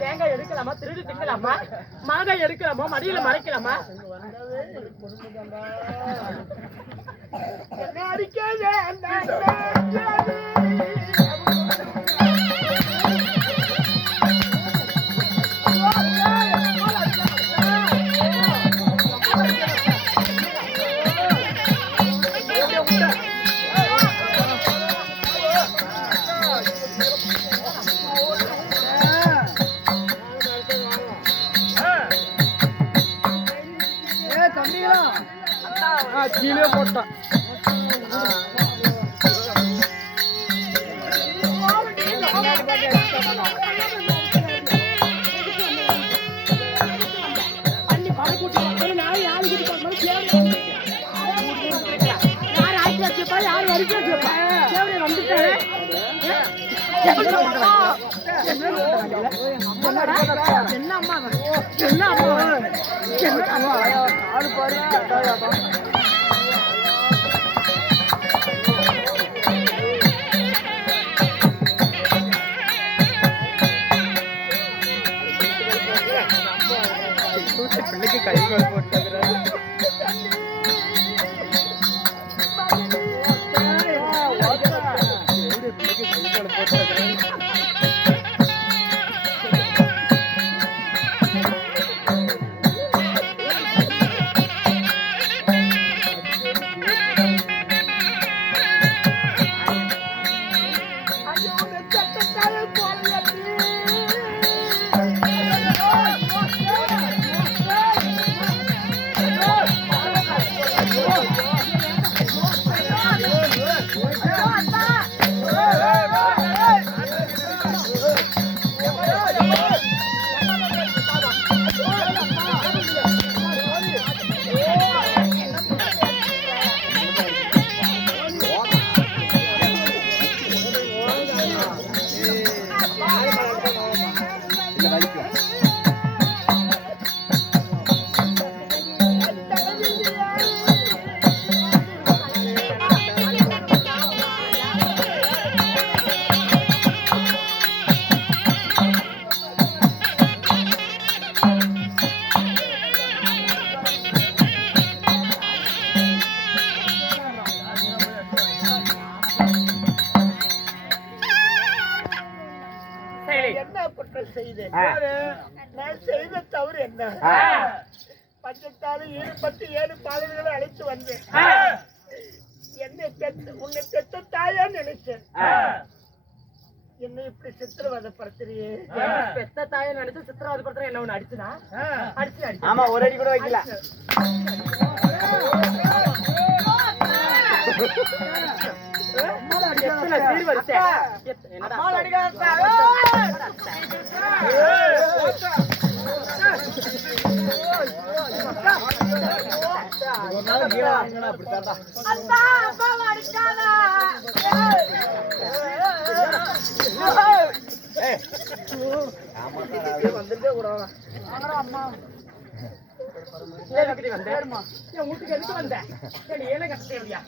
தேங்காய் எடுக்கலாமா, திருடி திங்கலாமா, மாங்காய் எடுக்கலாமா, மடியில மறைக்கலாமா? கீழே போட்டான். என்ன அம்மா என்ன அம்மா ஆளு பாரு. பிள்ளைக்கு கை போட்டுக்கிறாரு. நான் செய்த தவறு என்ன? பஞ்சத்தாலும் 7 பாடல்களை அழைத்து வந்தேன். உன்னை பெற்ற தாயா நினைச்சேன். என்ன இப்படி சித்திரவதைப்படுத்துறியே? பெத்த தாயா நினைச்சு சித்திரவதைப்படுத்துற என்ன ஒண்ணு அடிச்சுனா? அடிச்சு ஆமா, ஒரு அடி கூட வைக்கல. வந்துட்டே கூட எதுக்குடி வந்த? என் வீட்டுக்கு எதுக்கு வந்த? நீ ஏலம் கட்ட தேவையா?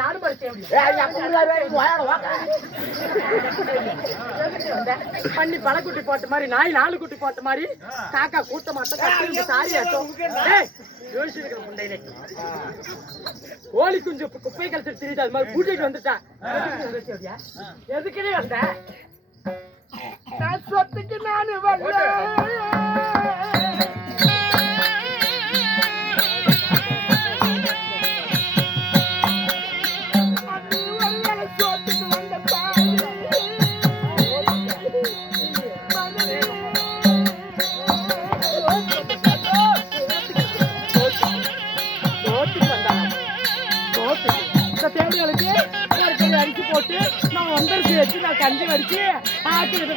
நானும் பறிச்ச பண்ணி பழக்குட்டி போட்ட மாதிரி நாய் 4 குட்டி போட்ட மாதிரி காக்கா கூட்ட மாட்டோம் சாரி யோசிச்சிருக்கிற முண்டையிலே கோழி குஞ்சு குப்பை கழிச்சு தெரியுது அது மாதிரி கூட்டிட்டு வந்துட்டான். எதுக்குனே வந்த? நான் சொத்துக்கு நானு வரல. அரிசி போட்டு நான் ஒன்றரை வச்சு நான் கஞ்சி வடிச்சு ஆட்டிக்கிட்டு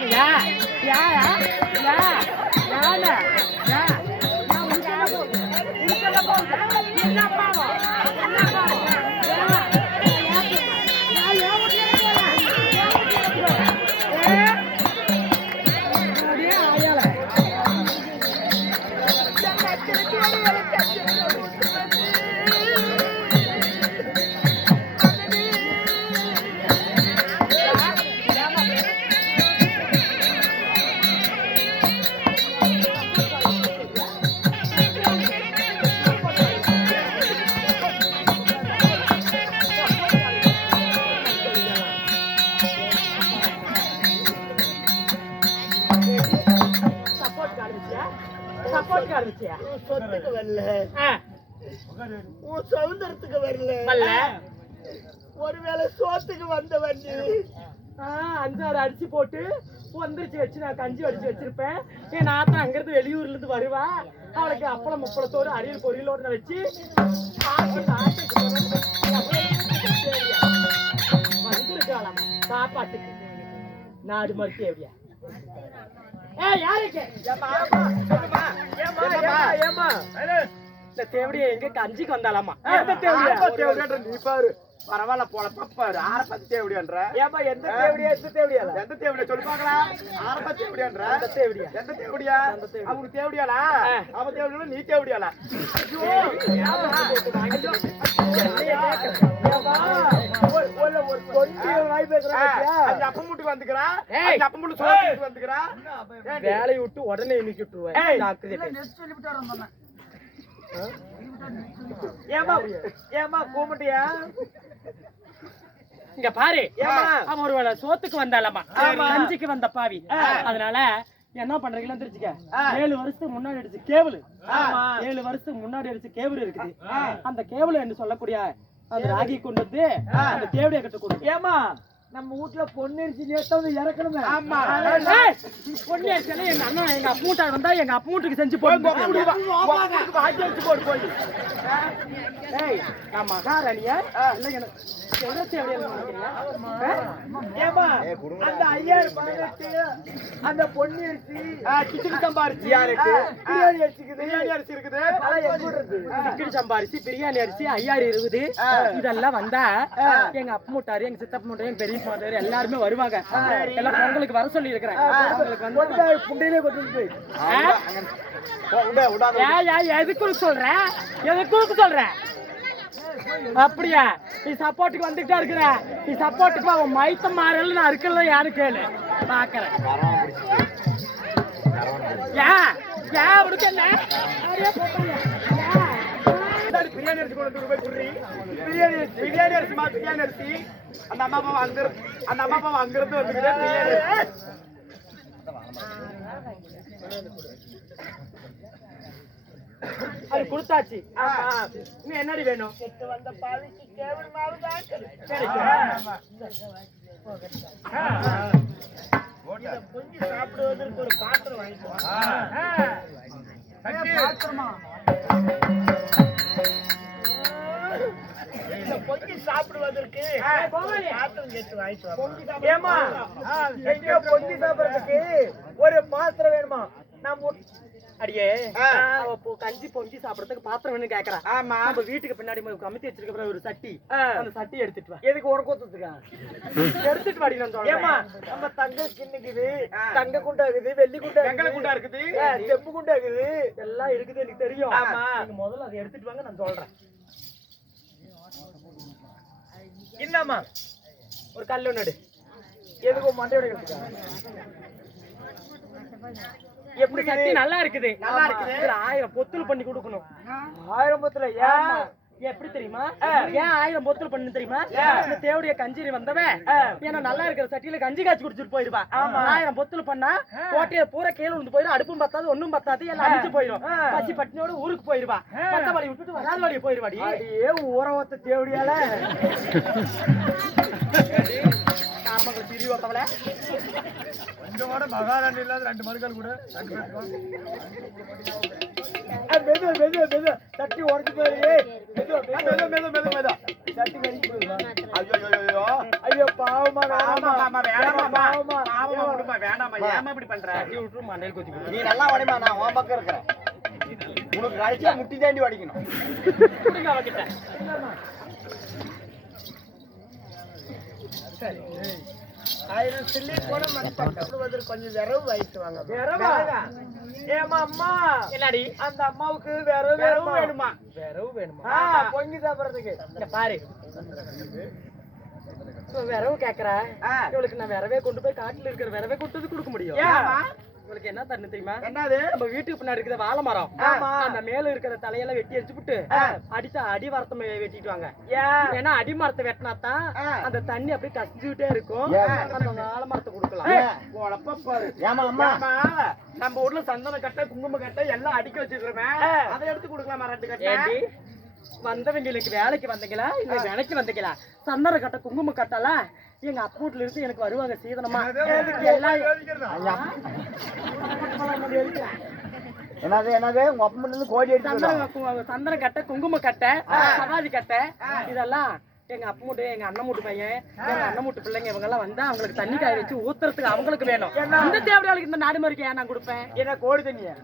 சொத்துக்கு வரல, உன் சௌந்தரத்துக்கு வரல, ஒருவேளை சோத்துக்கு வந்த வண்டி 5-6 அடிச்சு போட்டு வந்துருச்சு வச்சு நான் கஞ்சி அடிச்சு வச்சிருப்பேன். என் நாத்தம் அங்கிருந்து வெளியூர்ல இருந்து வருவா, அவளுக்கு அப்பளம் முப்பளத்தோடு அரியல் பொரியலோடு வச்சு வந்திருக்காளாம் சாப்பாட்டுக்கு. நாடு மறுத்து எப்படியா தேவடியா எங்க கஞ்சிக்கு வந்தாலாமா? நீ பாரு பரவாயில்ல போல பாரு ஆரம்பத்து தேவடியான்ற ஏமா எந்த தேவடியா எந்த தேவடியா எந்த தேவடியா சொல்லி பாக்கலாம். ஆரம்பத்து தேவடியான்ற எந்த தேவடியா எந்த தேவடியா அவங்க தேவடியாளா அவ தேவடியா நீ தேவடியாளா? வேலையை விட்டு உடனே இன்னைக்கு ஏமா கூப்பிட்டியா? இங்க பாரு அவன் ஒரு சோத்துக்கு வந்தாலமா கஞ்சிக்கு வந்த பாவி. அதனால என்ன பண்றீங்களா தெரிஞ்சுக்க. 7 வருஷத்துக்கு முன்னாடி அடிச்சு கேபிள் 7 வருஷத்துக்கு முன்னாடி அடிச்சு கேபிள் இருக்குது. அந்த கேபிள் என்று சொல்லக்கூடிய அந்த ராகி கொண்டு வந்து அந்த தேவடியை கட்டு கொடு. ஏமா நம்ம வீட்டுல பொன்னரிசி நேத்து இறக்கணுமே. ஆமா பொன்னரிசி எங்க அண்ணா எங்க அப்பூட்டார் வந்தா எங்க அப்பூட்டுக்கு செஞ்சு போட்டு போய் நான் மகாராணியா இல்ல அந்த 5000 அந்த பொன்னரிசி கிச்சடி சம்பாரிச்சு யாருக்கு பிரியாணி அரிசி இருக்குது கிச்சடி சம்பாரிச்சு பிரியாணி அரிசி 5020 இதெல்லாம் வந்தா எங்க அப்பூட்டாரு எங்க சித்தப்ப மூட்டாரு எங்க பெரிய எல்லாருமே வருவாங்க. எல்லாம் பொங்கலுக்கு வர சொல்லி இருக்கிறேன். எதுக்கு சொல்ற அப்படியா? நீ சப்போர்ட்டுக்கு வந்துட்டா இருக்கிற. நீ சப்போர்ட்டுக்கு அவன் மைத்த மாறல நான் இருக்கல யாரு கேளு பாக்குறேன். பிரியாணி அரிசி கொண்டு போய் குடுறி. பிரியாணி அரிசி அந்த அம்மா அப்பாவை அங்கிருந்து வந்துக்கிட்டே அது கொடுத்தாச்சு. நீ என்னடி வேணும்? வந்த பாவிக்கு கேவல் மாவுதான் கொஞ்சம் சாப்பிடுவதற்கு ஒரு பாத்திரம் வாங்கிக்குவோம். பொங்கி சாப்பிடுவதற்கு பாத்திரம் கேட்டு வாங்கிட்டு பொங்கி சாப்பிடுறதுக்கு ஒரு பாத்திரம் வேணுமா? நம்ம அடியே அவ கஞ்சி பொங்கி சாப்பிடறதுக்கு பாத்திரம் வேணும் கேக்குறா. ஆமா. நம்ம வீட்டுக்கு பின்னாடி கமித்தி வச்சிருக்கிற ஒரு சட்டி, அந்த சட்டி எடுத்துட்டு வா. எதுக்கு உரக்கொத்துக்கா? எடுத்துட்டு வாடி நான் சொல்றேன். ஏமா நம்ம தங்க கிண்ணிக்குது, தங்க குண்டா இருக்குது, வெள்ளி குண்டா, வெங்கல குண்டா இருக்குது, செம்பு குண்டா இருக்குது, எல்லாம் இருக்குது எனக்கு தெரியும். ஆமா. நீங்க முதல்ல அதை எடுத்துட்டு வாங்க, நான் சொல்றேன். என்னம்மா ஒரு கல்லு ஒண்ணு எடு. எதுக்கு மண்டையோட எடுத்துக்கா? எப்படி சட்டி நல்லா இருக்குது, நல்லா இருக்குது. இதுல 1000 பொத்தல் பண்ணி கொடுக்கணும். 1000 பொத்துல ஏமா? எப்படி தெரியுமா? ஏன் 1000 பொத்தல் பண்ணு தெரியுமா? இந்த தேவடைய கஞ்சி வந்தவன் ஏன்னா நல்லா இருக்கிற சட்டியில கஞ்சி காய்ச்சி குடிச்சிட்டு போயிருவா. 1000 பொத்தல் பண்ணா கோட்டையை பூரா கீழே விழுந்து போயிடும். அடுப்பும் பத்தாது, ஒண்ணும் பத்தாது, எல்லாம் அடிச்சு போயிடும். பச்சி பட்டினோட ஊருக்கு போயிருவா. பத்த வழி விட்டுட்டு வராத வழியை போயிருவாடி. அடியே ஊரவத்த தேவடியால காரமங்கலம் பிரி வந்தவள கொஞ்சம் மகாராணி இல்லாத 2 மருக்கள் கூட 2 பேருக்கும் மெது மெது மெது தட்டி உடச்சு போயிரு. சட்டி கழிச்சு போயிருவா. ஐயோ ஐயோ பாவமா வேணாமா வேணாமா ஏமா இப்படி பண்ற? அடி விட்டு மண்டையில் கொத்தி போடு. நீ நல்லா வடிமா, நான் உன் பக்கம் இருக்கிறேன். உனக்கு கழிச்சா முட்டி தாண்டி வடிக்கணும். குடுங்க அவகிட்ட. சரி 1000 சில்லி போன மத்த கொஞ்சம் விரவு வயிட்டு வாங்க. விரவா? ஏமா அம்மா என்னடி அந்த அம்மாவுக்கு விரவு வேணுமா? விரவு வேணுமா? பொங்கி சாப்பிடுறதுக்கு. இங்க பாரு, விரவு கேக்குற இவளுக்கு நான் விரவே கொண்டு போய் காட்டுல இருக்கிற விரவே கொண்டு வந்து கொடுக்க முடியும். இவளுக்கு என்ன தண்ணி தெரியுமா? என்னது? நம்ம வீட்டுக்கு பின்னாடி இருக்கிற வாழை மரம், ஆமா. அந்த மேல இருக்கிற தலையெல்லாம் வெட்டி அடிச்சு விட்டு அடிச்சா அடி மரத்தை வெட்டிட்டு வாங்க. ஏன்னா அடி மரத்தை வெட்டினாத்தான் அந்த தண்ணி அப்படியே கசிஞ்சுட்டே இருக்கும். அந்த வாழை மரத்தை கொடுக்கலாம். ஏமா அம்மா நம்ம ஊர்ல சந்தன கட்டை குங்கும கட்டை எல்லாம் அடிக்க வச்சிருக்கிறோமே, அதை எடுத்து கொடுக்கலாமா? 2 கட்டை வந்தவங்களுக்கு வேலைக்கு வந்தீங்களா இல்ல வேலைக்கு வந்தீங்களா? சந்தன கட்டை குங்கும கட்டலாம் எங்க அப்பா வீட்டுல இருந்து எனக்கு வருவாங்க சீதனமா. என்னது என்னது உங்க அப்பா இருந்து கோடி எடுத்து சந்தன கட்டை குங்கும கட்டை சவாதி கட்டை இதெல்லாம் எங்க அப்பா மூட்டு எங்க அண்ணன் மூட்டு பையன் எங்க அண்ணன் மூட்டு பிள்ளைங்க இவங்க எல்லாம் வந்தா அவங்களுக்கு தண்ணி காய வச்சு ஊத்துறதுக்கு அவங்களுக்கு வேணும். இந்த தேவையாளுக்கு இந்த நாடு மாதிரி நான் கொடுப்பேன். என்ன கோடி தண்ணியா?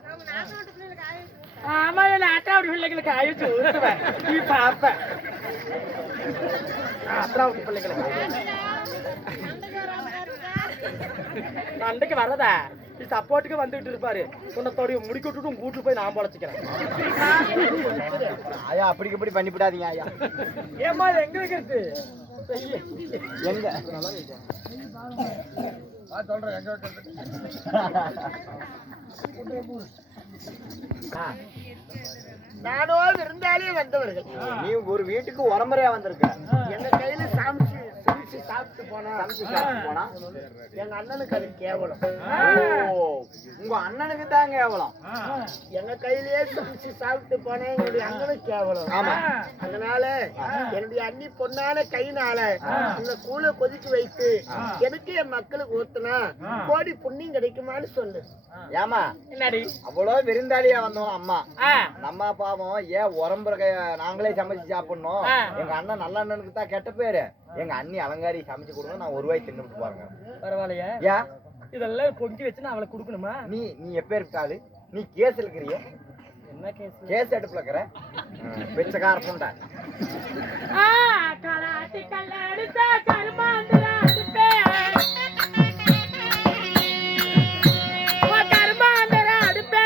ஆமா, இல்ல அட்டாவுடி பிள்ளைங்களுக்கு காய வச்சு ஊத்துவேன். நீ பாப்ப அட்டாவுடி பிள்ளைங்களுக்கு அண்டைக்கு வரதா நீ சப்போர்ட்டுக்கு வந்துட்டு இருப்பாரு. உன்னத்தோடைய முடிக்க விட்டுட்டு கூட்டு போய் நான் பொழைச்சிக்கிறேன். ஐயா அப்படி இப்படி பண்ணிவிடாதீங்க ஐயா. ஏமா எங்க இருக்கிறது? எங்க சொல்றேன் எங்க நானோ விருந்தாலே வந்தவர்கள். நீ ஒரு வீட்டுக்கு உரமுறையா வந்திருக்க. எங்க கையில சமைச்சு சாப்பிட்டு போனா எங்க அண்ணனுக்கு அது கேவலம். உங்க அண்ணனுக்கு தான் கேவலம். எங்க கையிலேயே சமைச்சு சாப்பிட்டு போனா எங்களுடைய அண்ணனுக்கு கேவலம். ஆமா, அதனால என்னுடைய அண்ணி பொண்ணான கையினால இந்த கூழ கொதிக்க வைத்து எனக்கு என் மக்களுக்கு ஊத்துனா கோடி புண்ணியம் கிடைக்குமான்னு சொல்லு. ஏமா என்னடி அவ்வளவு விருந்தாளியா வந்தோம் அம்மா. நம்ம பாவம் ஏன் உரம்புற நாங்களே சமைச்சு சாப்பிடணும். எங்க அண்ணன் நல்ல அண்ணனுக்கு தான் கெட்ட பேரு. எங்க அண்ணி அலங்காரி சமைச்சு கொடுங்க, நான் 1 ரூபாய் தின்னுட்டு பாருங்க. பரவாயில்லையா? ஏன் இதெல்லாம் பொங்கி வச்சு நான் அவளை கொடுக்கணுமா? நீ எப்ப இருக்காது? நீ கேஸ் இருக்கிறிய? என்ன கேஸ்? கேஸ் அடுப்புல இருக்கிற வெச்சக்கார புண்டை. கலாட்டி கல்ல எடுத்த கருமாந்திர அடுப்பே கருமாந்திர அடுப்பே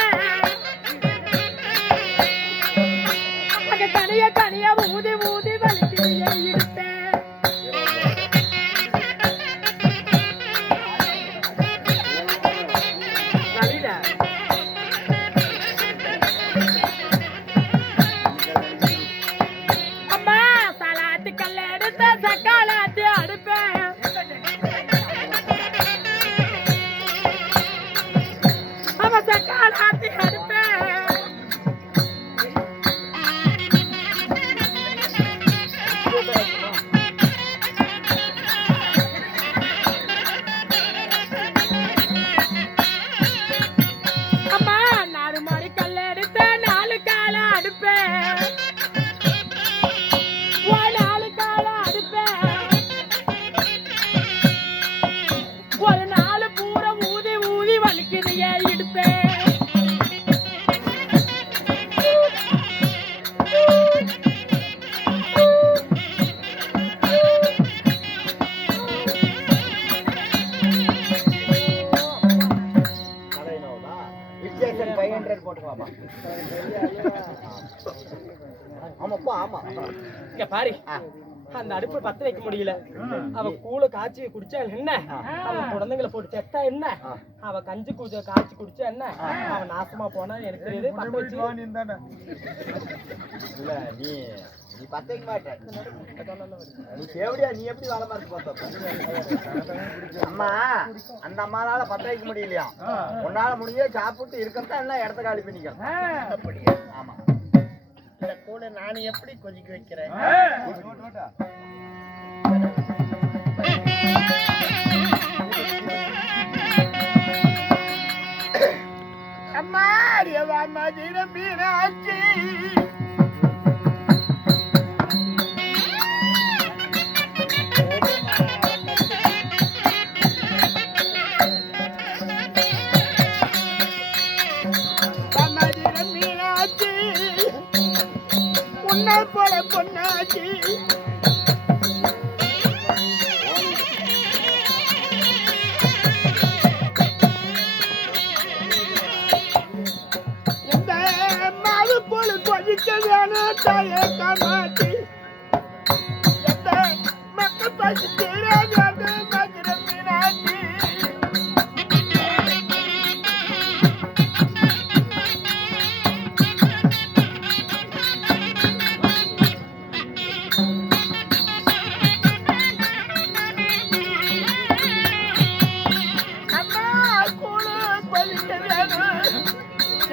கனிய கனிய ஊதி ஊதி வலிக்கு இருப்பேன். அம்மா சலாத்து கல்ல எடுத்த சக்காலாத்தி அடுப்பேன். அவ சக்காலாத்தி அடுப்பேன். அம்மா 4 மணி கல்ல எடுத்த 4 கால அடுப்பேன். 4 கால அடுப்பேன். இங்க பாரு அந்த அடுப்பு பத்த வைக்க முடியல அவ கூழ காய்ச்சி குடிச்சா என்ன அவன் குழந்தைங்களை போட்டு செத்தா என்ன அவ கஞ்சி காய்ச்சி குடிச்சா என்ன அவன் நாசமா போனா எனக்கு தெரியுது பத்த வச்சு இல்ல நீ பத்த வைக்க மாட்ட நீ தேவடியா நீ எப்படி வேலை மாதிரி பார்த்த அம்மா அந்த அம்மானால பத்த வைக்க முடியலையா உன்னால முடிஞ்சே சாப்பிட்டு இருக்கிறதா எல்லாம் இடத்த காலி பண்ணிக்கலாம் அப்படியே ஆமா இந்த கூட நான் எப்படி கொதிக்க வைக்கிறேன் அம்மா மதுர மீனாட்சி போல பொன்னாச்சி எந்த மாவு போல கொதிக்க வேணும் தாயே காமாட்சி எந்த மக்கள் பசி தீராது மதுர மீனாட்சி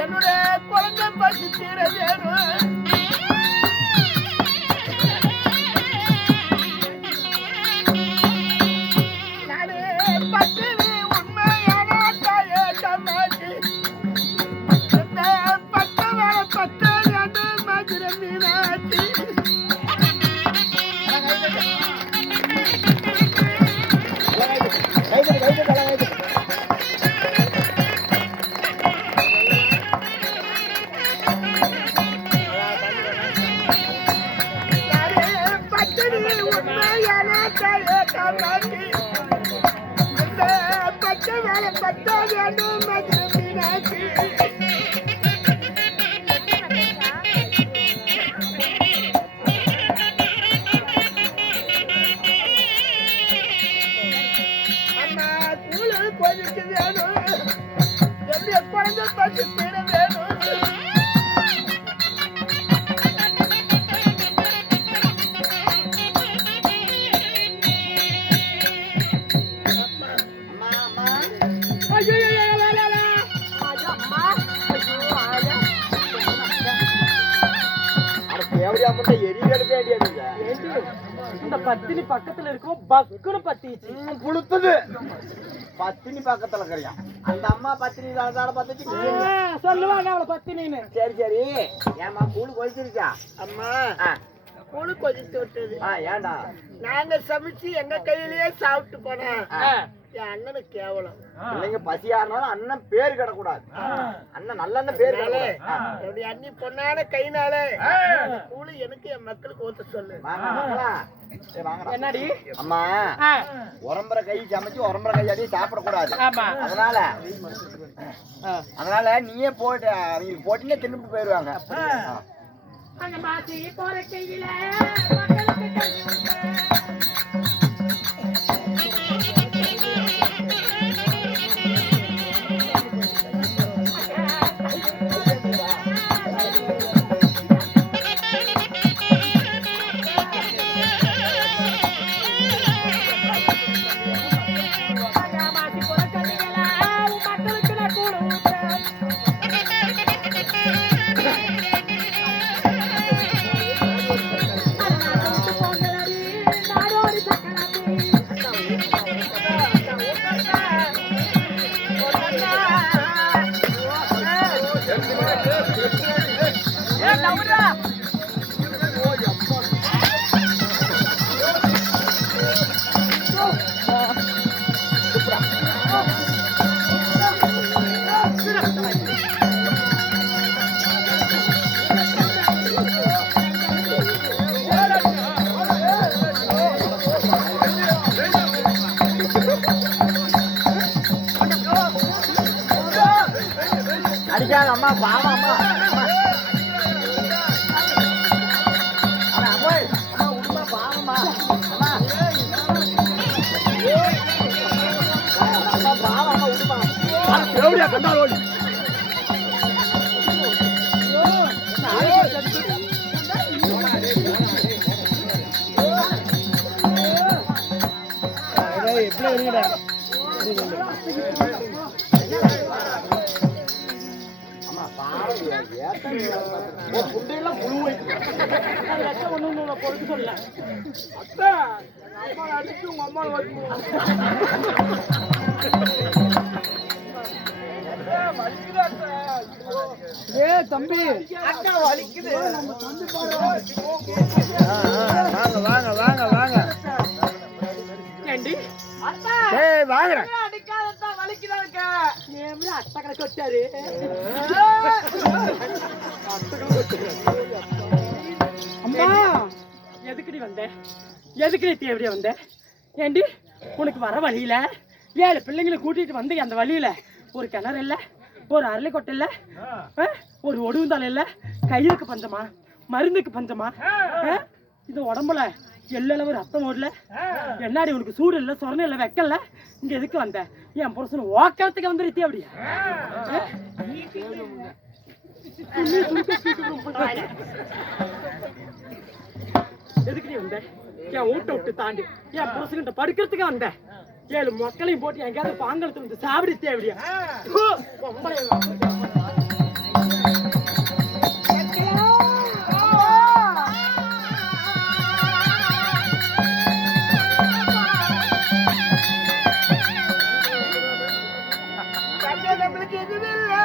என்னுடைய குழந்தை பசி தீர வேணும் நானே பத்தினி உண்மையான தாயே காமாட்சி இந்த பத்த வேலை பத்த வேண்டும் மதுர மீனாட்சி பச்சை வேலை பத்த வேண்டும் மதுர மீனாட்சி அம்மா கூழு கொதிக்க வேணும் என்னுடைய குழந்தை பசி தீர வேணும் இந்த பத்தினி பக்கத்துல இருக்கும் பக்குன்னு பத்திச்சு புளுத்துது பத்தினி பக்கத்துல இருக்கிறியா அந்த அம்மா பத்தினி பத்திச்சு சொல்லுவாங்க அவளை பத்தினின்னு சரி சரி ஏமா கூழு கொதிச்சிருச்சா அம்மா கூழு கொதித்து விட்டது ஏண்டா நாங்க சமைச்சு எங்க கையிலேயே சாப்பிட்டு போனோம் என் அண்ணனுக்கு கேவலம் இல்லைங்க பசி ஆறினாலும் அண்ணன் பேர் கிடக்கூடாது அண்ணன் நல்ல அண்ணன் பேர் என்னுடைய அண்ணி பொண்ணான கைனால கூழு எனக்கு என் மக்களுக்கு ஊத்த சொல்லு என்னடி அம்மா உரம்பரை கை சமைச்சு உரம்பரை கை அடி சாப்பிடக்கூடாது அதனால நீயே போட்டு அவங்களுக்கு போட்டினே தின்னுட்டு போயிடுவாங்க அங்க மாத்தி போற கையில அடிக்காத அம்மா பாவம் அம்மா எப்படியா கண்டாலும் எப்படி வருகிறேன் பொறுத்து சொல்ல அடிச்சு உங்க அம்மா ஏ தம்பி அக்கா வலிக்குது வாங்க வாங்க வாங்க வாங்க ஏண்டி ஏய் வாங்குறேன் அடிக்காதா வலிக்குதாக்க ஏன் அட்டை கணக்கு வச்சாரு அம்மா எதுக்குடி வந்த எதுக்குடி தேவையா வந்த ஏண்டி உனக்கு வர வழியில 7 பிள்ளைங்களை கூட்டிட்டு வந்து அந்த வழியில ஒரு கிணறு இல்ல ஒரு அரளிக்கொட்டை இல்ல ஒரு ஒடுவுந்தாள் இல்ல கையுக்கு பஞ்சமா மருந்துக்கு பஞ்சமா இது உடம்புல எல்லளவு ரத்தம் ஓடல என்னாடி உனக்கு சூடு இல்ல சொரணை இல்ல வெக்கல இங்க எதுக்கு வந்த என் புருஷன் ஓக்கிறதுக்கு வந்துருத்தி அப்படியா எதுக்கு வந்த என் வீட்டை விட்டு தாண்டி என் புருஷன்கிட்ட படுக்கிறதுக்கு வந்த 7 மக்களையும் போட்டு எங்கேயாவது பாங்கலத்துல வந்து சாப்பிடி தேவையா நம்மளுக்கு எதுவும் இல்லை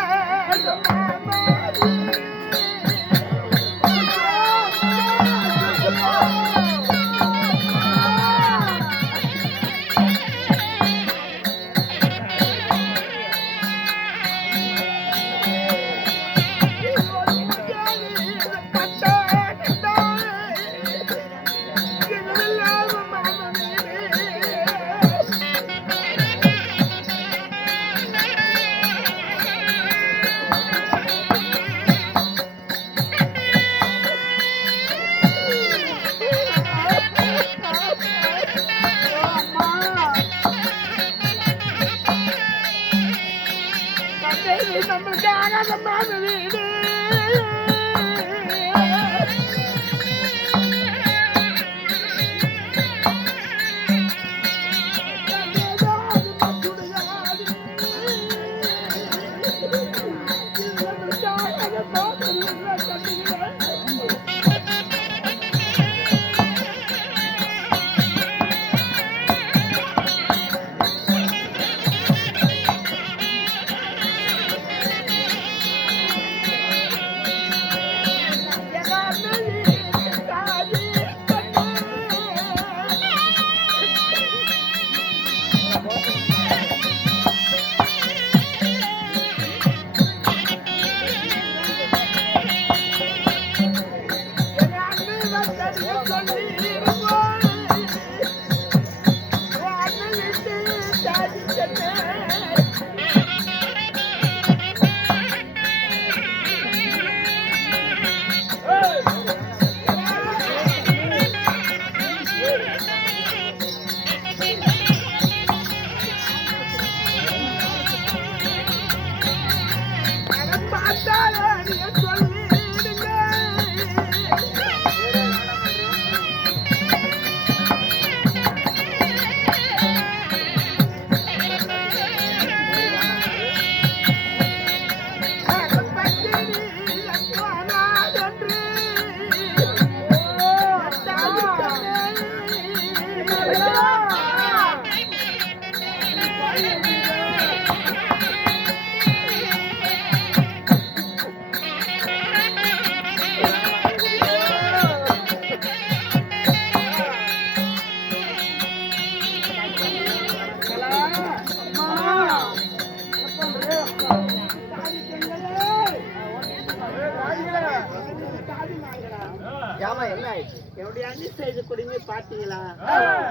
ஏமா என்ன ஆயிடுச்சு? என்னுடைய அண்ணி செய்து கொடுங்க பாத்தீங்களா?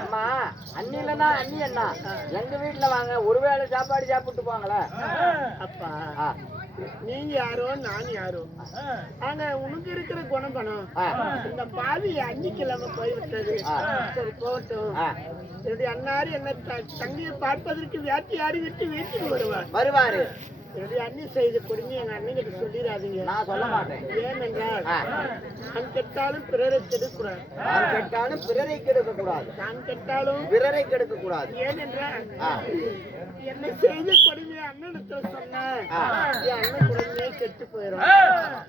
அம்மா அண்ணி இல்லைன்னா அண்ணி என்ன எங்க வீட்டுல வாங்க ஒருவேளை சாப்பாடு சாப்பிட்டு போங்களா அப்பா நீங்க யாரோ நான் யாரோ ஆனா உனக்கு இருக்கிற குணம் இந்த பாவி அன்னைக்கு இல்லாம போய்விட்டது. சரி போகட்டும். என்னுடைய அண்ணாரு என்ன தங்கையை பார்ப்பதற்கு வேட்டையாடி விட்டு வீட்டுக்கு வருவாரு. என்னுடைய அண்ணி செய்த கொடுமை எங்க அண்ணன் கிட்ட சொல்லிடாதீங்க. நான் சொல்ல மாட்டேன். ஏனென்றால் நான் கெட்டாலும் பிறரை கெடுக்கூடாது. நான் கெட்டாலும் பிறரை கெடுக்க கூடாது. நான் கெட்டாலும் பிறரை கெடுக்க கூடாது. ஏனென்றால் என்ன செய்த கொடுமையை அண்ணனிடத்துல சொன்னேன். என் அண்ணன் குடும்பமே கெட்டு போயிடும்.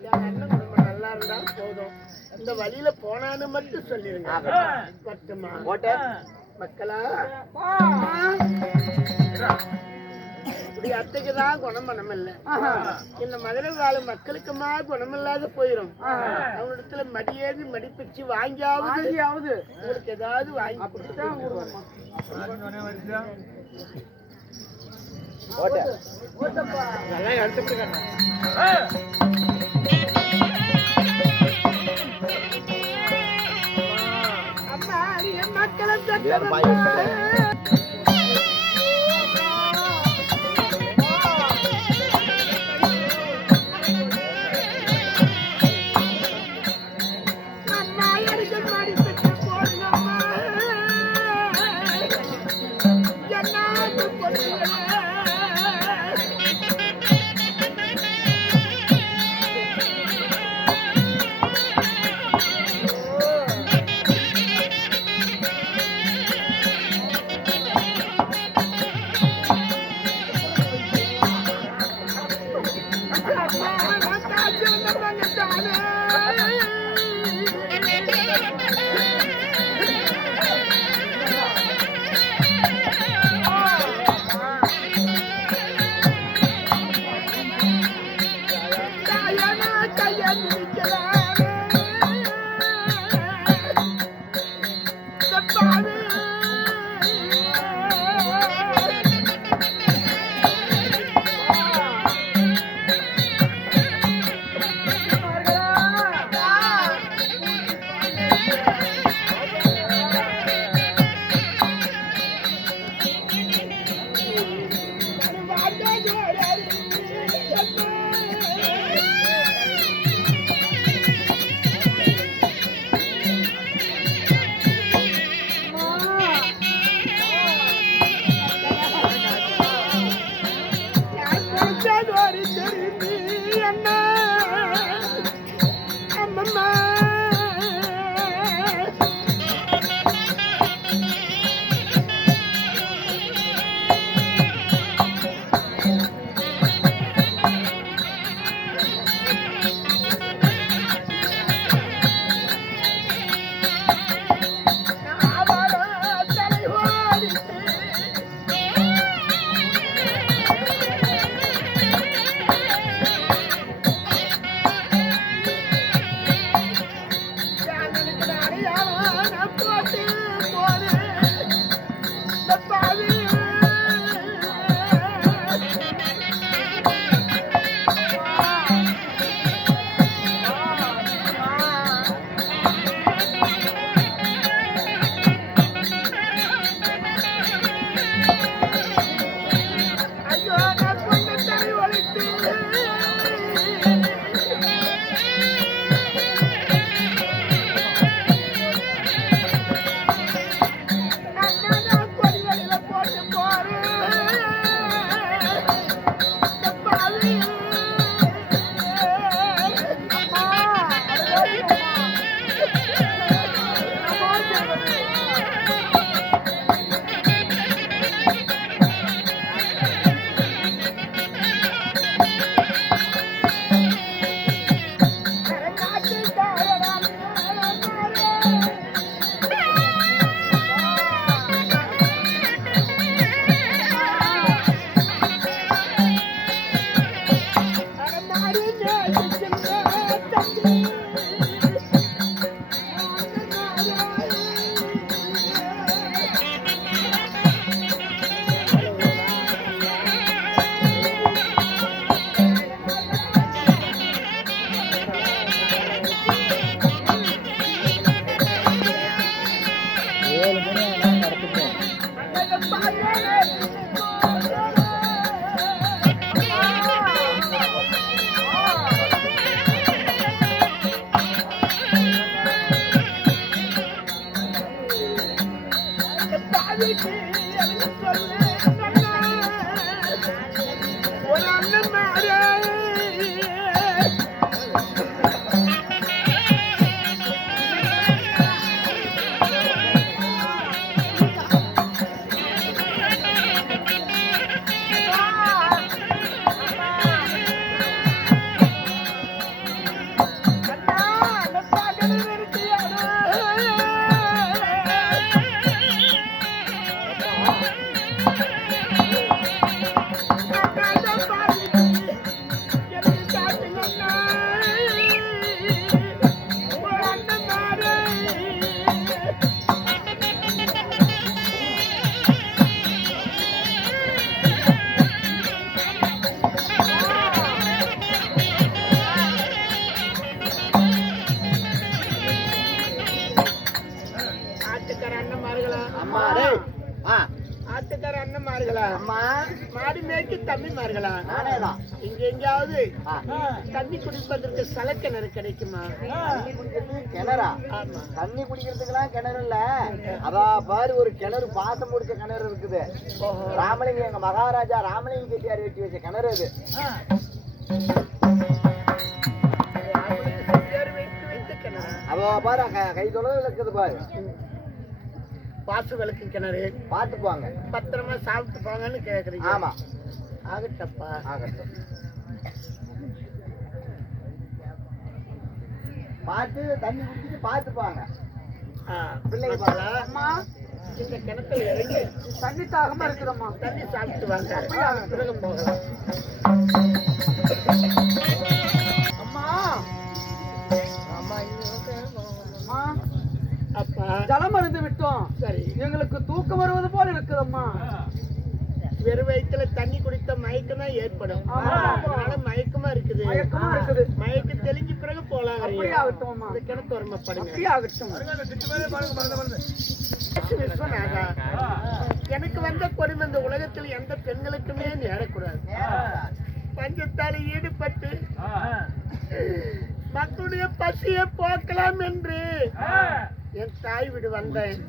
என் அண்ணன் குடும்பம் நல்லா இருந்தா போதும். இந்த வழியில போனான்னு மட்டும் சொல்லிருங்க. பட்டுமா மக்களா இப்படி அத்தைக்குதான் குணமனம் இல்ல. இந்த மதுரை வாழும் மக்களுக்குமா குணமில்லாத போயிடும். அவனிடத்துல மடியேது மடிப்பிச்சு வாங்கியாவது உங்களுக்கு ஏதாவது வாங்கி கொடுத்தா நல்லா எடுத்துட்டு அம்மா என் மக்களை பாவிக்கு எனக்கு சொல்லு கண்ணா, ஒரு அண்ணன் மாறே அம்மா டேய் ஆ ஆட்டுக்கார அண்ணன்மார்களா, அம்மா மாடு மேய்க்கு தம்பிமார்களா, நானேதான் இங்க எங்கேயாவது ஆ. தண்ணி குடிப்பதற்கு சலக்கிணறு கிடைக்குமா? தண்ணி குடிக்கிறதுக்கு கிணறா? ஆமா. தண்ணி குடிக்கிறதுக்கெல்லாம் கிணறு இல்ல, அதா பாரு ஒரு கிணறு, பாசம் முடிச்ச கிணறு இருக்குது. ராமலிங்க எங்க மகாராஜா ராமலிங்க செட்டியார் வெட்டி வச்ச கிணறு அது. அவ பாரு கை தொலைவில் இருக்குது பாரு. பாசு விளக்கு கிணறு பாத்துக்குவாங்க, பத்திரமா சாப்பிட்டு போங்கன்னு கேக்குறீங்க. ஆமா ஆகட்டப்பா. ஆகட்டும். பார்த்து தண்ணி குடிச்சிட்டு பார்த்துப்பாங்க பிள்ளைங்க. பார்க்கலாம். அம்மா இந்த கிணத்துல இறங்கி தண்ணி தாகமா இருக்குதம்மா, தண்ணி சாப்பிட்டு வாங்க, பிறகு போகலாம். அம்மா ஆமா, அம்மா அப்பா ஜலம் மருந்து விட்டோம், சரி. எங்களுக்கு தூக்கம் வருவது போல இருக்குதம்மா. வெறும் வயிற்றுல தண்ணி குடித்த மயக்கம் தான் ஏற்படும். அதனால மயக்கமா இருக்குது. மயக்க தெளிஞ்ச பிறகு போலாம். இந்த கிணத்து வரமப்படுங்க. விஸ்வநாதா, எனக்கு வந்த கொடுமை இந்த உலகத்தில் எந்த பெண்களுக்குமே நேரக்கூடாது. பஞ்சத்தால் ஈடுபட்டு மக்களுடைய பசியை போக்கலாம் என்று என் தாய் வீடு வந்தேன்.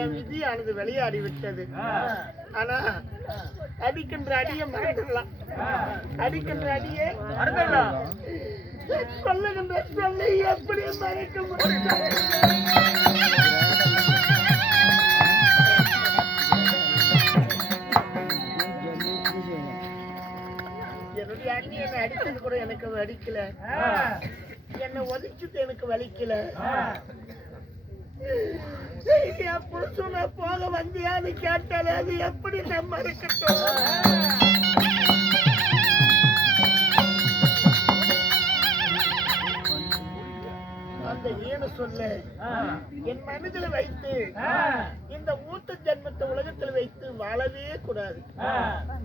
என் விதியானது வெளியாடி விட்டது. ஆனா அடிக்கின்ற அடியை மறந்துடலாம், அடிக்கின்ற அடியை சொல்லுகின்ற சொல்லை எப்படி மறைக்க முடியும்? என்னுடைய அண்ணி என்னை அடித்தது கூட எனக்கு வலிக்கல, என்னை ஒதுக்கிட்டு எனக்கு வலிக்கல. என் புருஷனை போக வந்தியான்னு கேட்டாலே அது எப்படி நம்ம இருக்கட்டும்? அந்த ஈன சொல்ல என் மனதில் வைத்து இந்த ஊட்ட ஜென்மத்தை உலகத்தில் வைத்து வாழவே கூடாது.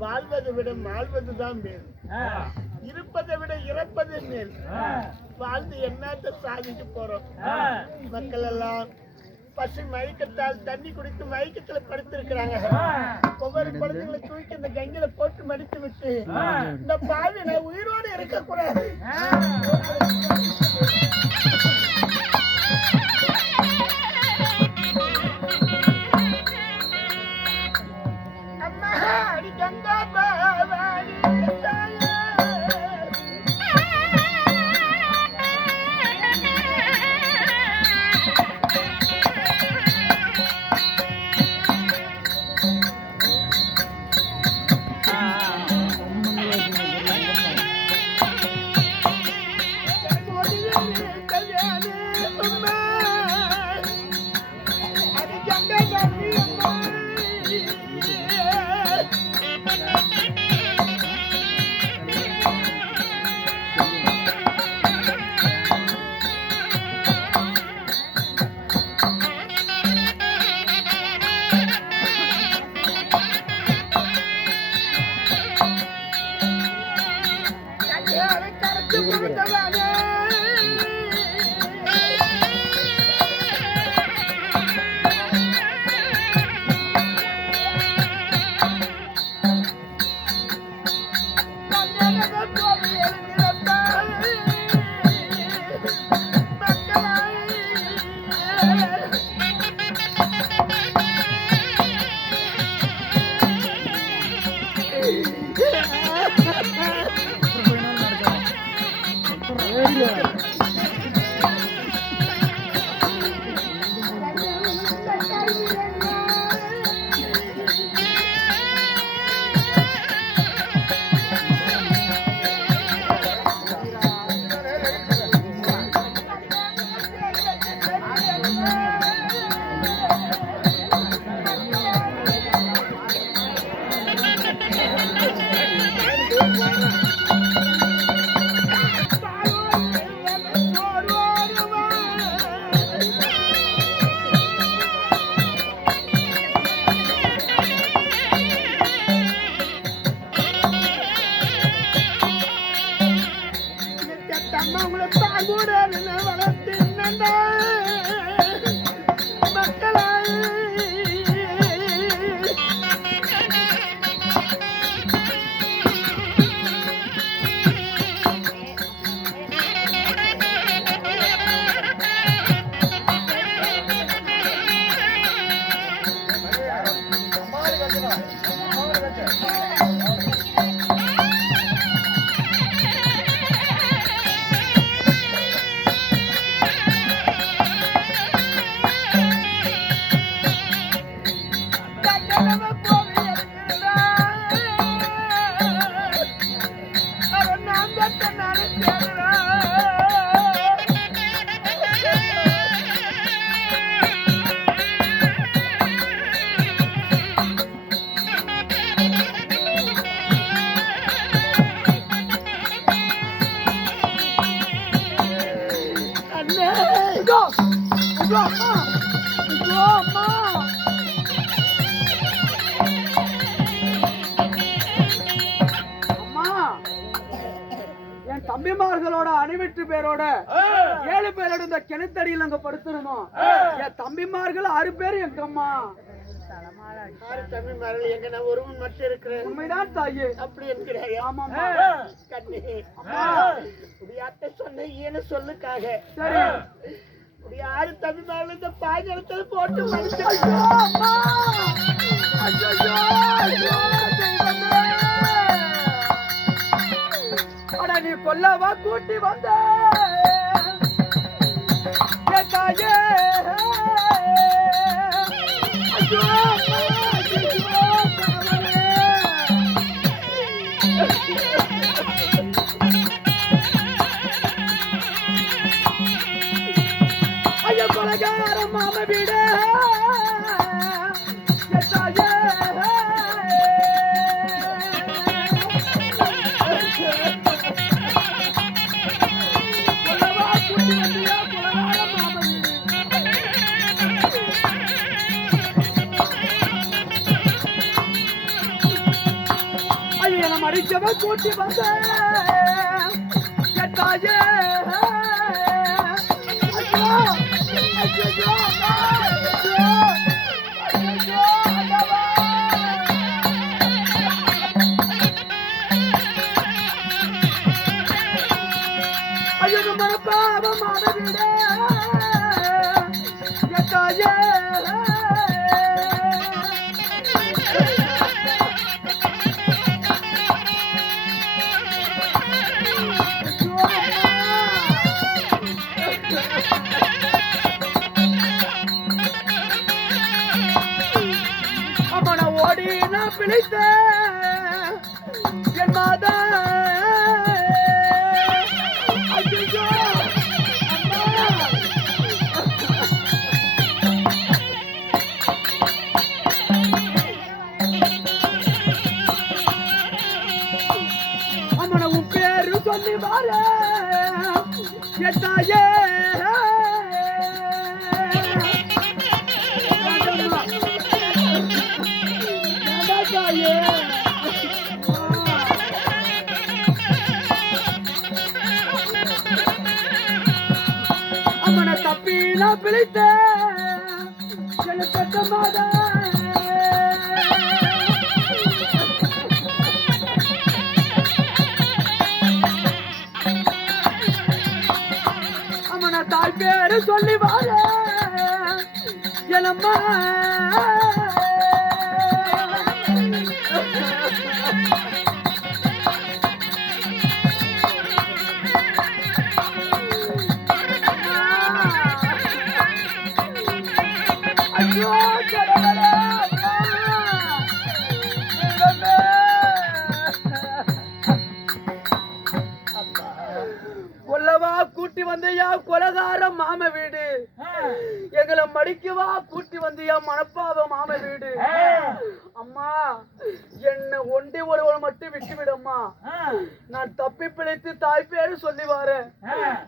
வாழ்வதை விட வாழ்வதுதான் மேல், இருப்பதை விட இறப்பது மேல். வாழ்ந்து என்னத்த சாதிக்க போறோம்? மக்கள் எல்லாம் பசி மயக்கத்தால் தண்ணி குடித்து மயக்கத்துல படுத்திருக்கிறாங்க. ஒவ்வொரு குழந்தைகளை தூக்கி இந்த கங்கையில போட்டு மடித்து விட்டு இந்த பாவி நான் உயிரோடு இருக்கக்கூடாது. அம்மா அடி கங்கா பாவாடி கல்யாணம் தம்பிமார்களோட அணிவிட்டு பேரோட 7 பேரோட இந்த கிணத்தடியில் அங்க படுத்துருந்தோம். என் தம்பிமார்கள் 6 பேர் எங்கம்மா? 6 தம்பிமார்கள் எங்க? நான் ஒருவன் மட்டும் இருக்கிறேன். உண்மைதான் தாயே. அப்படி இருக்கிறாய்? ஆமாம்மா. கண்ணே, உடைய சொன்ன ஏன்னு சொல்லுக்காக சரி உடைய 6 தம்பிமார்கள் இந்த பாய்ச்சலத்தில் போட்டு மடிச்சு. அட நீ கொல்லவா கூட்டி வந்த தாயே. ஐயா கொலகார மாம வீடு தாயே. மடிச்சவ கூட்டி வந்த தாயே. ஐயோ மரப்பாவ மாம வீடு தாயே. அம்மன ஓடி நான் பிழைத்த என் மாதா. அம்மன உன் பேரு சொல்லி வார தாயே. அம்மனை தப்பி நான் பிழைத்த பெற்ற மாதா. அம்மனை தாய் பேரு சொல்லி வார எனம்மா. கொல்லவா கூட்டி வந்தியா கொலகார மாம வீடு. எங்களை மடிக்கவா கூட்டி வந்தியா மணப்பாவ மாம வீடு. அம்மா என்ன ஒண்டி ஒருவன் மட்டும் விட்டு விடம்மா. நான் தப்பி பிழைத்து தாய் பேரு சொல்லி வாரேன்.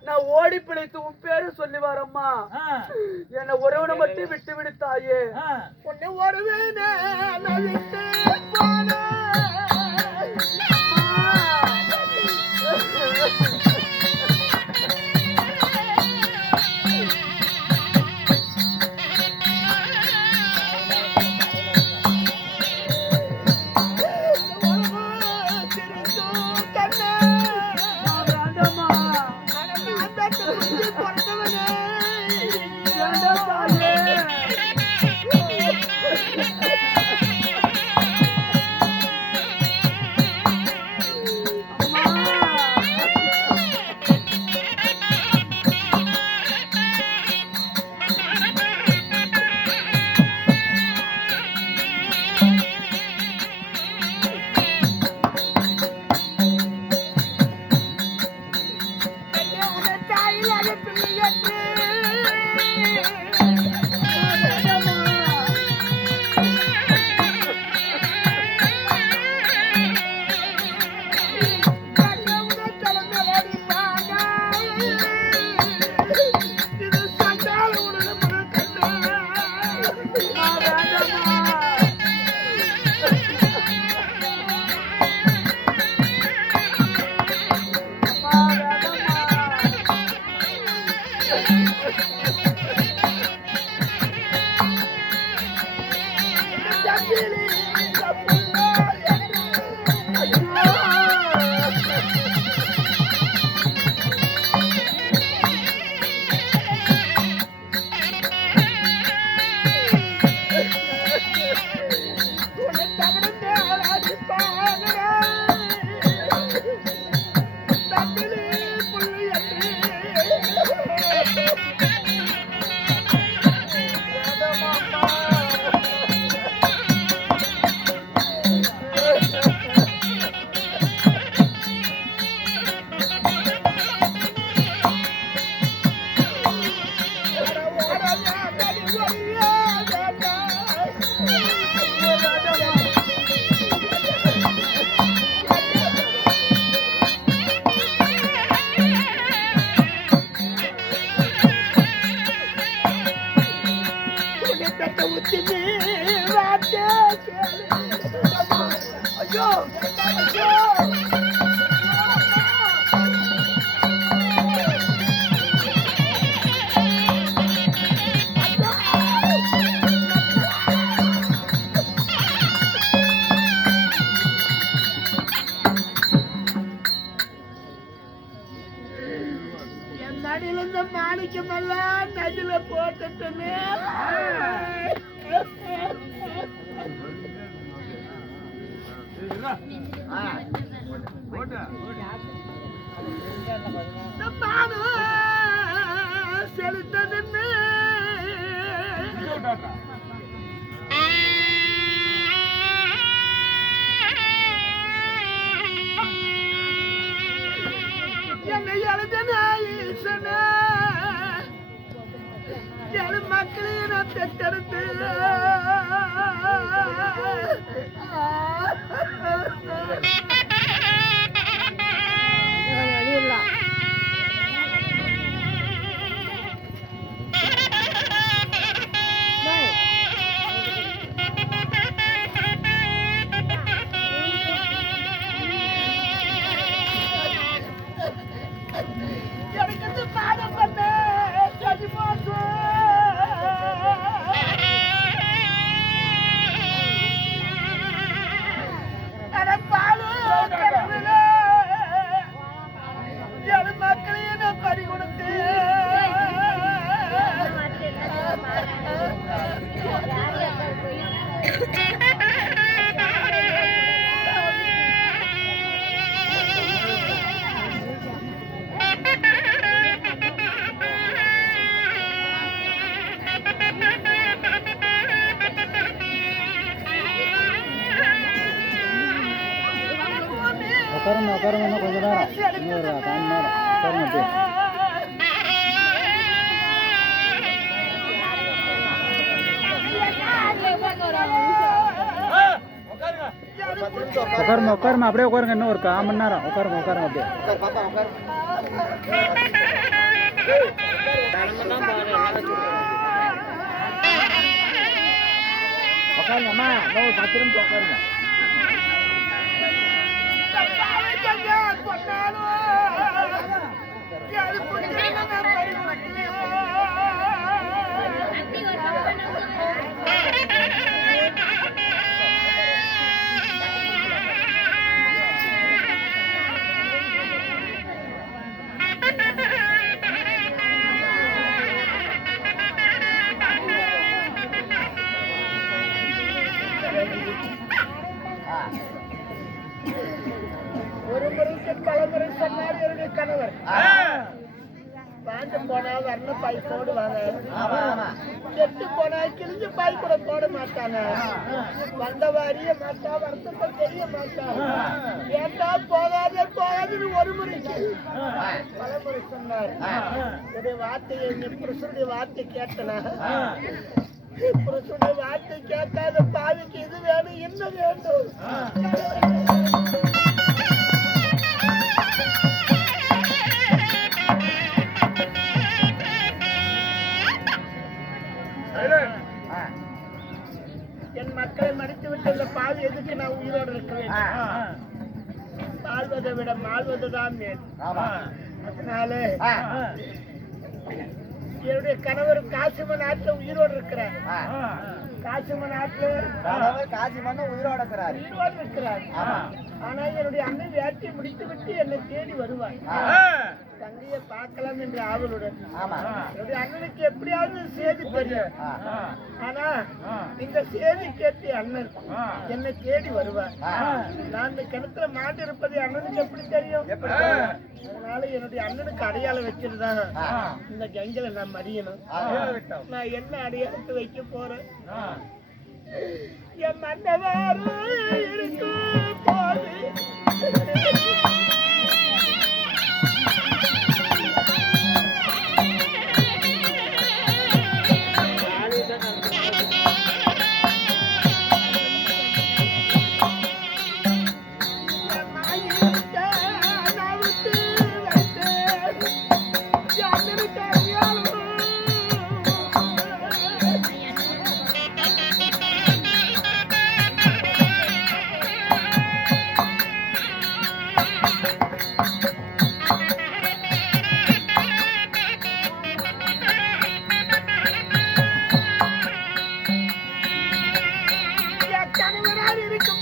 நான் ஓடி பிழைத்து உன் பேரு சொல்லி வாரம்மா. என்ன ஒருவனை மட்டும் விட்டு விடு தாயே. உன்னை ஒருவனே விட்டு போன நடில இந்த மாணிக்கமெல்லாம் நதில போட்டுட்டுமே செலுத்ததுன்னு என்னை எழுதின ஈசனே எழு மக்களையும் நான் பெற்றெடுத்து எனக்கு பாடம் பண்ண சரி பாலு கடவுள என் மக்களையும் நான் பறி கொடுத்து உட்காருங்க கொஞ்ச நேரம் இன்னொரு 1/2 மணி நேரம் உட்காருங்க. உட்காருமா அப்படியே உட்காருங்க, இன்னும் ஒரு 1/4 மணி நேரம் உட்காருங்க அப்படியே. உட்காருங்கம்மா, இன்னும் ஒரு 10 நிமிஷம் உட்காருங்க. ஒரு முறைக்கு பலமுறை சொன்னார் என்னுடைய கணவர். பாண்டு போனா வர்ண பாய் போடுவாங்க, கெட்டு போனா கிழிஞ்சு பாய் கூட போட மாட்டாங்க, வந்தவ அறிய மாட்டா, வருத்தத்தை தெரிய மாட்டா, ஏட்டா போகாதுன்னு ஒரு முறைக்கு பலமுறை சொன்னார். என்னுடைய வார்த்தையை புருஷனுடைய வார்த்தை கேட்டனா, புருஷனுடைய வார்த்தை கேட்காத பாவிக்கு இது வேணும் இன்னும் வேண்டும். என் மக்களை மடித்து விட்டு இந்த பாவி எதுக்கு நான் உயிரோடு இருக்கிறேன்? வாழ்வதை விட மாழ்வதுதான் மேல். அதனால என்னுடைய கணவர் காசிம நாட்டில் உயிரோடு இருக்கிறேன். காசிம நாட்டுல காசி மண்ணு உயிரோட இருக்கிறாரு. உயிரோடு இருக்கிறார். ஆனா என்னுடைய அண்ணன் வேட்டையை முடித்து விட்டு என்னை தேடி வருவார். தங்கையை பார்க்கலாம் என்ற ஆவலுடன். என்னுடைய அண்ணனுக்கு எப்படியாவது செய்தி தெரியும். ஆனா இந்த செய்தி கேட்டு அண்ணன் என்னை தேடி வருவார். நான் இந்த கிணத்துல மாட்டு இருப்பது அண்ணனுக்கு எப்படி தெரியும்? அதனால என்னுடைய அண்ணனுக்கு அடையாளம் வச்சிருந்தான் இந்த கங்கையில நான் மறியணும். நான் என்ன அடையாளத்தை வைக்க போறேன்? என் மன்னவாறு இருக்கும்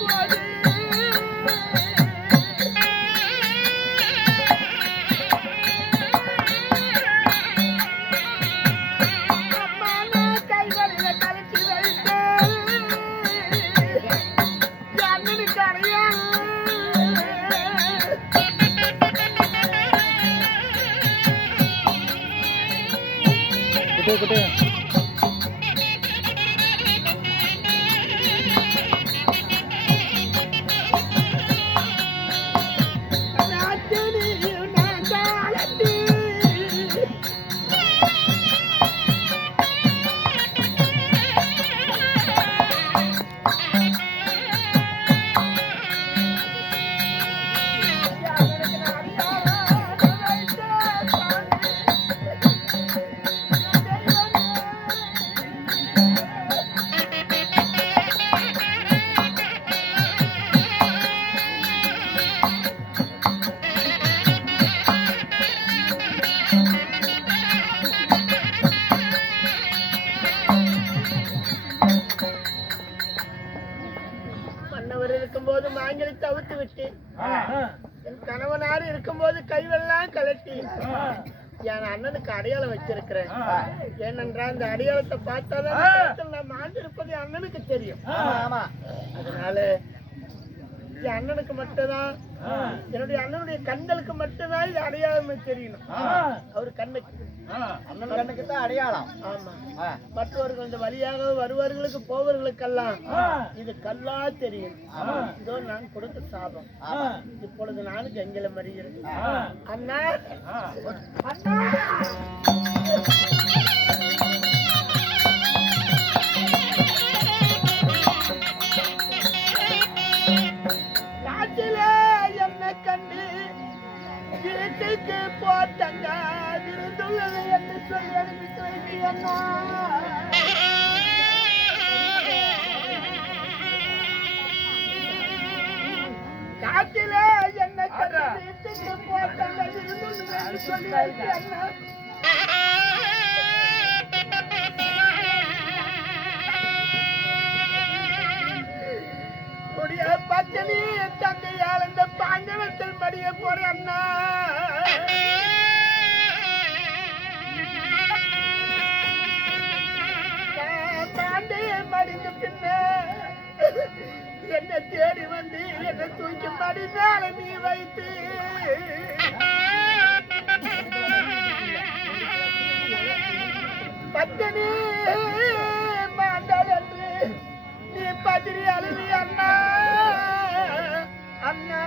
போது இருக்கும்போது மாங்கலை தவிர்த்து விட்டு என் கணவனார் இருக்கும்போது கைவெல்லாம் கலட்டி என் அண்ணனுக்கு அடையாளம் வச்சிருக்கிறேன். ஏனென்றால் இந்த அடையாளத்தை பார்த்தாதான் நான் மாண்டிருப்பது அண்ணனுக்கு தெரியும். அதனால என் அண்ணனுக்கு மட்டும்தான், என்னுடைய அண்ணனுடைய கண்களுக்கு மட்டும்தான் இது அடையாளம் தெரியணும். அவரு கண்ணுக்கு, அண்ணன் கண்ணுக்கு தான் அடையாளம். ஆமா, மற்றவர்கள் இந்த வழியாக வருவர்களுக்கு போவர்களுக்கெல்லாம் இது கல்லா தெரியும். இதோ நான் கொடுத்த சாபம். இப்பொழுது நானும் கங்கையில மறிகிறேன். அண்ணா அண்ணா என்ன கண்டு வீட்டுக்கு போட்டங்க விருந்துள்ளது என்று சொல்லி அனுப்பி அண்ணா. காட்டிலே என்ன கண்டு வீட்டுக்கு போட்டங்க விருந்துள்ளது என்று சொல்லி அண்ணா. பச்சனி தங்கையால் இந்த பாஞ்சனத்தில் மடிய போறேன் அண்ணா. தாண்டி மடிந்த பின்ன என்னை தேடி வந்து என்னை தூக்கி மடி மேல நீ வைத்து பச்சனி மாண்டாள் என்று நீ பதிரி அழுவி அண்ணா அண்ணா.